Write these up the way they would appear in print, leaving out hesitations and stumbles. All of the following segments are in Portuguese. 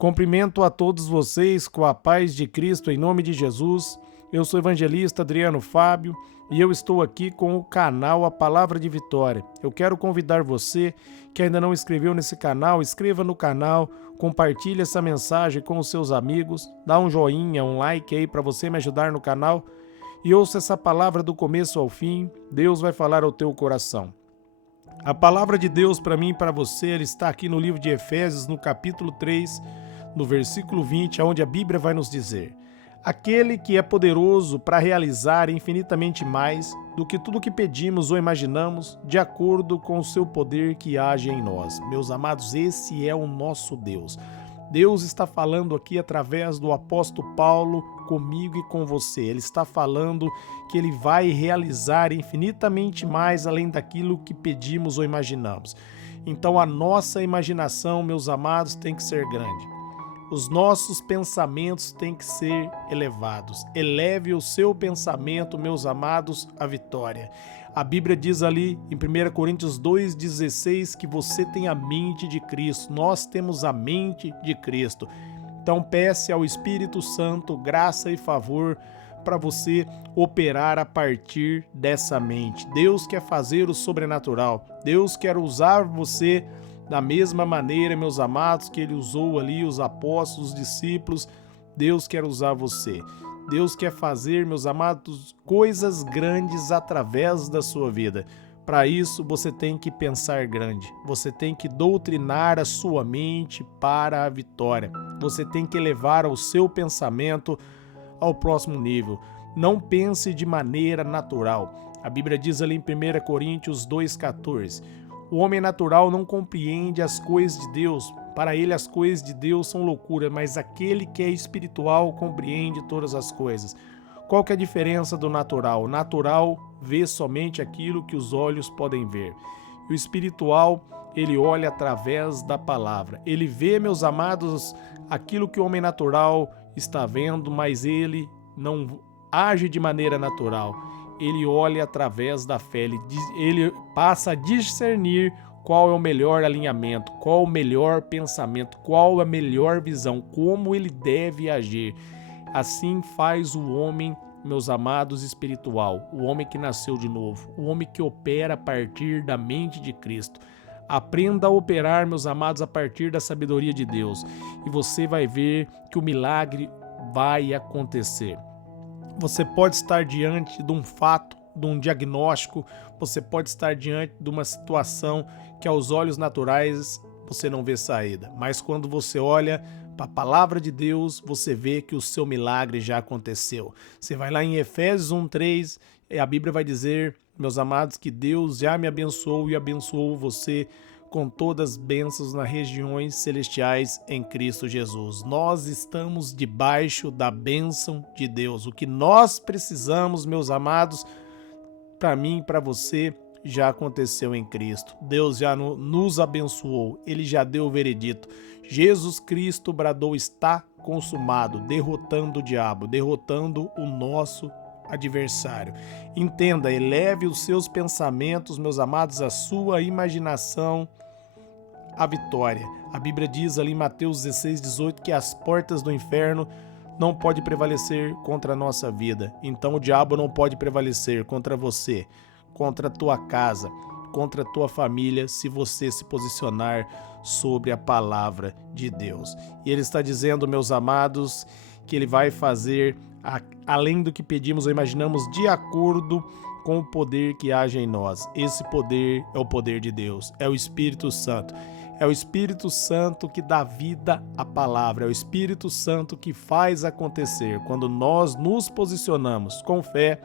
Cumprimento a todos vocês com a paz de Cristo em nome de Jesus. Eu sou o evangelista Adriano Fábio e eu estou aqui com o canal A Palavra de Vitória. Eu quero convidar você que ainda não inscreveu nesse canal, inscreva no canal, compartilhe essa mensagem com os seus amigos, dá um joinha, um like aí para você me ajudar no canal e ouça essa palavra do começo ao fim. Deus vai falar ao teu coração. A palavra de Deus para mim e para você, ela está aqui no livro de Efésios, no capítulo 3, no versículo 20, onde a Bíblia vai nos dizer: aquele que é poderoso para realizar infinitamente mais do que tudo que pedimos ou imaginamos, de acordo com o seu poder que age em nós. Meus amados, esse é o nosso Deus. Deus está falando aqui através do apóstolo Paulo comigo e com você. Ele está falando que ele vai realizar infinitamente mais além daquilo que pedimos ou imaginamos. Então a nossa imaginação, meus amados, tem que ser grande. Os nossos pensamentos têm que ser elevados. Eleve o seu pensamento, meus amados, à vitória. A Bíblia diz ali em 1 Coríntios 2,16 que você tem a mente de Cristo. Nós temos a mente de Cristo. Então peça ao Espírito Santo graça e favor para você operar a partir dessa mente. Deus quer fazer o sobrenatural. Deus quer usar você da mesma maneira, meus amados, que Ele usou ali os apóstolos, os discípulos. Deus quer usar você. Deus quer fazer, meus amados, coisas grandes através da sua vida. Para isso, você tem que pensar grande. Você tem que doutrinar a sua mente para a vitória. Você tem que elevar o seu pensamento ao próximo nível. Não pense de maneira natural. A Bíblia diz ali em 1 Coríntios 2,14: o homem natural não compreende as coisas de Deus. Para ele as coisas de Deus são loucura, mas aquele que é espiritual compreende todas as coisas. Qual que é a diferença do natural? O natural vê somente aquilo que os olhos podem ver. E o espiritual, ele olha através da palavra. Ele vê, meus amados, aquilo que o homem natural está vendo, mas ele não age de maneira natural. Ele olha através da fé, ele passa a discernir qual é o melhor alinhamento, qual o melhor pensamento, qual a melhor visão, como ele deve agir. Assim faz o homem, meus amados, espiritual, o homem que nasceu de novo, o homem que opera a partir da mente de Cristo. Aprenda a operar, meus amados, a partir da sabedoria de Deus, e você vai ver que o milagre vai acontecer. Você pode estar diante de um fato, de um diagnóstico, você pode estar diante de uma situação que aos olhos naturais você não vê saída. Mas quando você olha para a palavra de Deus, você vê que o seu milagre já aconteceu. Você vai lá em Efésios 1,3, a Bíblia vai dizer, meus amados, que Deus já me abençoou e abençoou você com todas as bênçãos nas regiões celestiais em Cristo Jesus. Nós estamos debaixo da bênção de Deus. O que nós precisamos, meus amados, para mim e para você, já aconteceu em Cristo. Deus já nos abençoou. Ele já deu o veredito. Jesus Cristo bradou: está consumado, derrotando o diabo, derrotando o nosso adversário. Entenda, eleve os seus pensamentos, meus amados, a sua imaginação à vitória. A Bíblia diz ali em Mateus 16,18 que as portas do inferno não podem prevalecer contra a nossa vida. Então o diabo não pode prevalecer contra você, contra a tua casa, contra a tua família, se você se posicionar sobre a palavra de Deus. E ele está dizendo, meus amados, que ele vai fazer além do que pedimos ou imaginamos, de acordo com o poder que age em nós. Esse poder é o poder de Deus, é o Espírito Santo. É o Espírito Santo que dá vida à palavra, é o Espírito Santo que faz acontecer. Quando nós nos posicionamos com fé,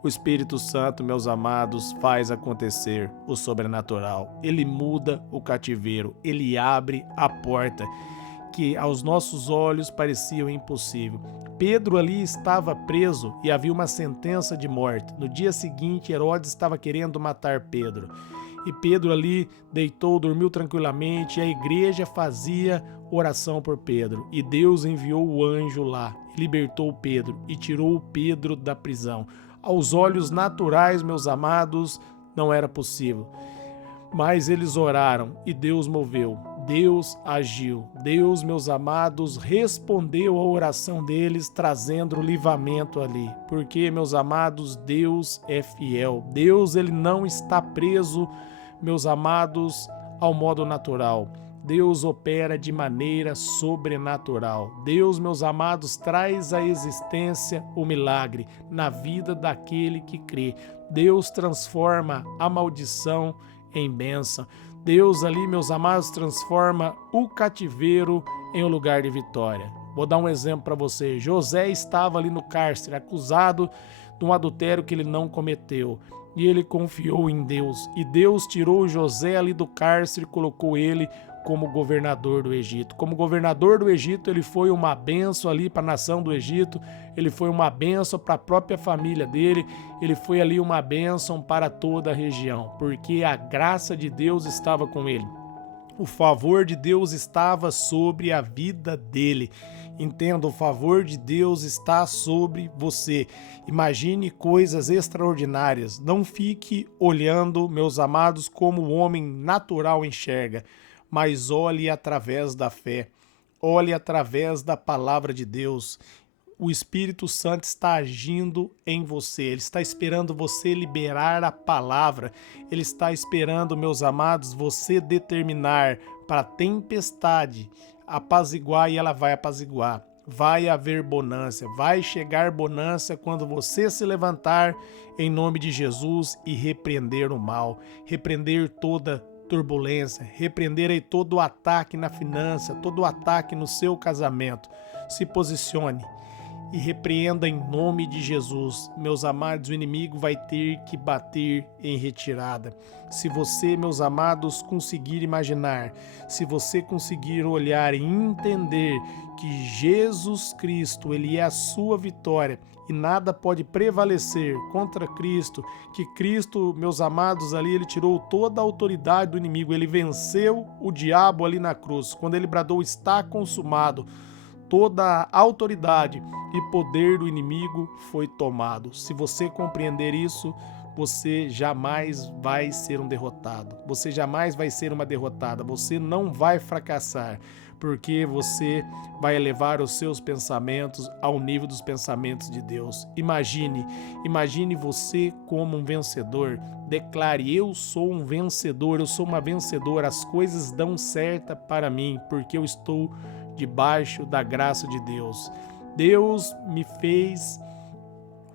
o Espírito Santo, meus amados, faz acontecer o sobrenatural. Ele muda o cativeiro, ele abre a porta que aos nossos olhos parecia impossível. Pedro ali estava preso e havia uma sentença de morte. No dia seguinte, Herodes estava querendo matar Pedro. E Pedro ali deitou, dormiu tranquilamente, e a igreja fazia oração por Pedro. E Deus enviou o anjo lá, libertou Pedro e tirou Pedro da prisão. Aos olhos naturais, meus amados, não era possível. Mas eles oraram e Deus moveu. Deus agiu. Deus, meus amados, respondeu à oração deles, trazendo o livramento ali. Porque, meus amados, Deus é fiel. Deus, ele não está preso, meus amados, ao modo natural. Deus opera de maneira sobrenatural. Deus, meus amados, traz à existência o milagre na vida daquele que crê. Deus transforma a maldição em bênção. Deus ali, meus amados, transforma o cativeiro em um lugar de vitória. Vou dar um exemplo para você. José estava ali no cárcere, acusado de um adultério que ele não cometeu. E ele confiou em Deus. E Deus tirou José ali do cárcere e colocou ele como governador do Egito. Como governador do Egito, ele foi uma bênção ali para a nação do Egito, ele foi uma bênção para a própria família dele, ele foi ali uma bênção para toda a região, porque a graça de Deus estava com ele. O favor de Deus estava sobre a vida dele. Entenda, o favor de Deus está sobre você. Imagine coisas extraordinárias. Não fique olhando, meus amados, como o homem natural enxerga, mas olhe através da fé, olhe através da palavra de Deus. O Espírito Santo está agindo em você, ele está esperando você liberar a palavra, ele está esperando, meus amados, você determinar para a tempestade apaziguar, e ela vai apaziguar. Vai haver bonança, vai chegar bonança quando você se levantar em nome de Jesus e repreender o mal, repreender toda turbulência, repreender aí todo o ataque na finança, todo o ataque no seu casamento. Se posicione e repreenda em nome de Jesus. Meus amados, o inimigo vai ter que bater em retirada. Se você, meus amados, conseguir imaginar, se você conseguir olhar e entender que Jesus Cristo, ele é a sua vitória e nada pode prevalecer contra Cristo, que Cristo, meus amados, ali ele tirou toda a autoridade do inimigo, ele venceu o diabo ali na cruz, quando ele bradou está consumado, toda a autoridade e poder do inimigo foi tomado. Se você compreender isso, você jamais vai ser um derrotado. Você jamais vai ser uma derrotada. Você não vai fracassar, porque você vai elevar os seus pensamentos ao nível dos pensamentos de Deus. Imagine você como um vencedor. Declare: eu sou um vencedor, eu sou uma vencedora. As coisas dão certo para mim, porque eu estou debaixo da graça de Deus. Deus me fez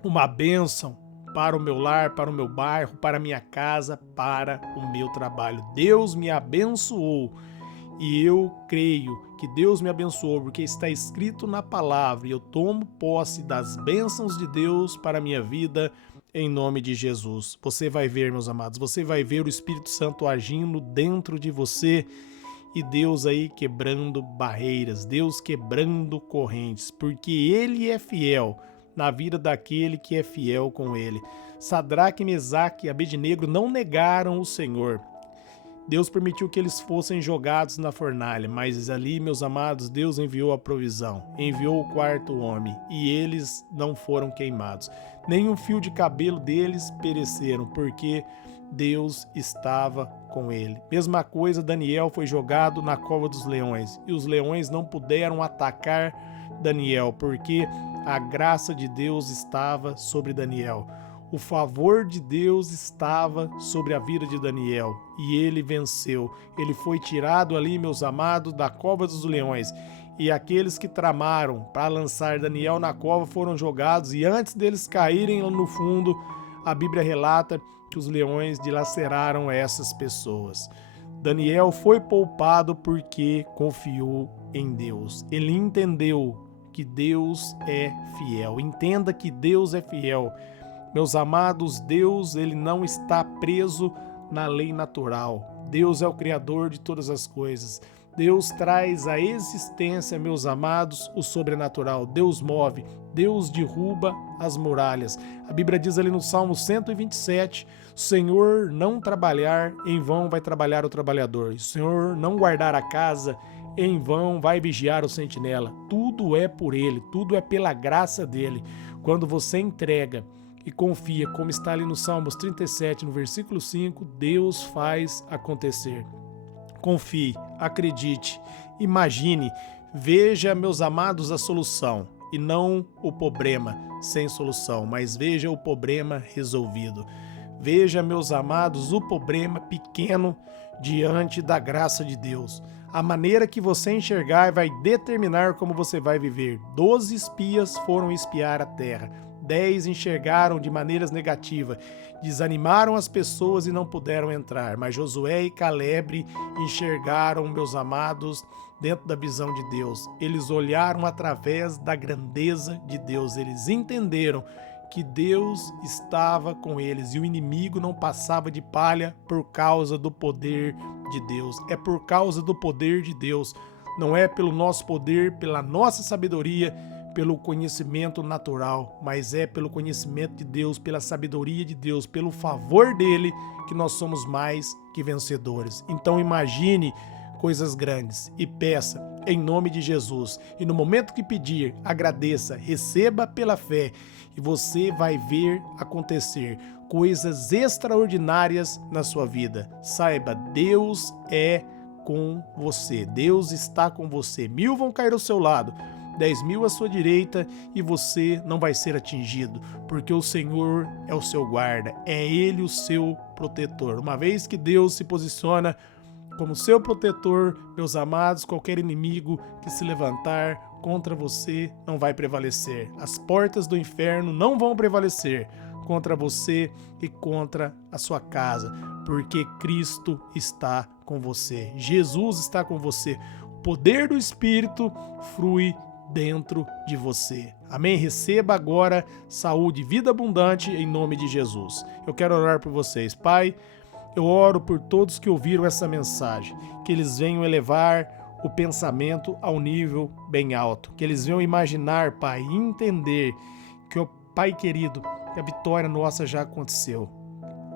uma bênção para o meu lar, para o meu bairro, para a minha casa, para o meu trabalho. Deus me abençoou e eu creio que Deus me abençoou porque está escrito na palavra e eu tomo posse das bênçãos de Deus para a minha vida em nome de Jesus. Você vai ver, meus amados, você vai ver o Espírito Santo agindo dentro de você e Deus aí quebrando barreiras, Deus quebrando correntes, porque Ele é fiel na vida daquele que é fiel com Ele. Sadraque, Mesaque e Abednego não negaram o Senhor. Deus permitiu que eles fossem jogados na fornalha, mas ali, meus amados, Deus enviou a provisão, enviou o quarto homem e eles não foram queimados. Nem um fio de cabelo deles pereceram, porque Deus estava com ele. Mesma coisa, Daniel foi jogado na cova dos leões e os leões não puderam atacar Daniel, porque a graça de Deus estava sobre Daniel. O favor de Deus estava sobre a vida de Daniel e ele venceu. Ele foi tirado ali, meus amados, da cova dos leões. E aqueles que tramaram para lançar Daniel na cova foram jogados e antes deles caírem no fundo, a Bíblia relata que os leões dilaceraram essas pessoas. Daniel foi poupado porque confiou em Deus. Ele entendeu que Deus é fiel. Entenda que Deus é fiel. Meus amados, Deus ele não está preso na lei natural. Deus é o Criador de todas as coisas. Deus traz à existência, meus amados, o sobrenatural. Deus move, Deus derruba as muralhas. A Bíblia diz ali no Salmo 127, o Senhor não trabalhar, em vão vai trabalhar o trabalhador. O Senhor não guardar a casa, em vão vai vigiar o sentinela. Tudo é por Ele, tudo é pela graça dEle. Quando você entrega e confia, como está ali no Salmos 37, no versículo 5, Deus faz acontecer. Confie, acredite, imagine, veja, meus amados, a solução e não o problema sem solução, mas veja o problema resolvido. Veja, meus amados, o problema pequeno diante da graça de Deus. A maneira que você enxergar vai determinar como você vai viver. 12 espias foram espiar a terra. 10 enxergaram de maneiras negativas, desanimaram as pessoas e não puderam entrar. Mas Josué e Caleb enxergaram, meus amados, dentro da visão de Deus. Eles olharam através da grandeza de Deus. Eles entenderam que Deus estava com eles e o inimigo não passava de palha por causa do poder de Deus. É por causa do poder de Deus. Não é pelo nosso poder, pela nossa sabedoria, pelo conhecimento natural, mas é pelo conhecimento de Deus, pela sabedoria de Deus, pelo favor dele, que nós somos mais que vencedores. Então imagine coisas grandes e peça em nome de Jesus. E no momento que pedir, agradeça, receba pela fé e você vai ver acontecer coisas extraordinárias na sua vida. Saiba, Deus é com você. Deus está com você. 1000 vão cair ao seu lado, 10.000 à sua direita e você não vai ser atingido, porque o Senhor é o seu guarda, é Ele o seu protetor. Uma vez que Deus se posiciona como seu protetor, meus amados, qualquer inimigo que se levantar contra você não vai prevalecer. As portas do inferno não vão prevalecer contra você e contra a sua casa, porque Cristo está com você. Jesus está com você. O poder do Espírito flui dentro de você. Amém? Receba agora saúde e vida abundante em nome de Jesus. Eu quero orar por vocês. Pai, eu oro por todos que ouviram essa mensagem, que eles venham elevar o pensamento ao nível bem alto, que eles venham imaginar, Pai, e entender que, ó Pai querido, que a vitória nossa já aconteceu.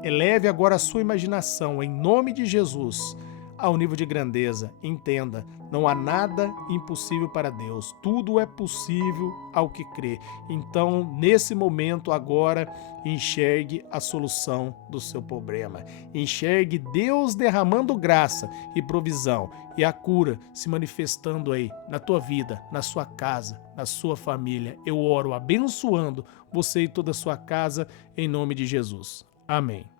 Eleve agora a sua imaginação, em nome de Jesus, ao nível de grandeza. Entenda, não há nada impossível para Deus. Tudo é possível ao que crê. Então, nesse momento agora, enxergue a solução do seu problema. Enxergue Deus derramando graça e provisão e a cura se manifestando aí na tua vida, na sua casa, na sua família. Eu oro abençoando você e toda a sua casa em nome de Jesus. Amém.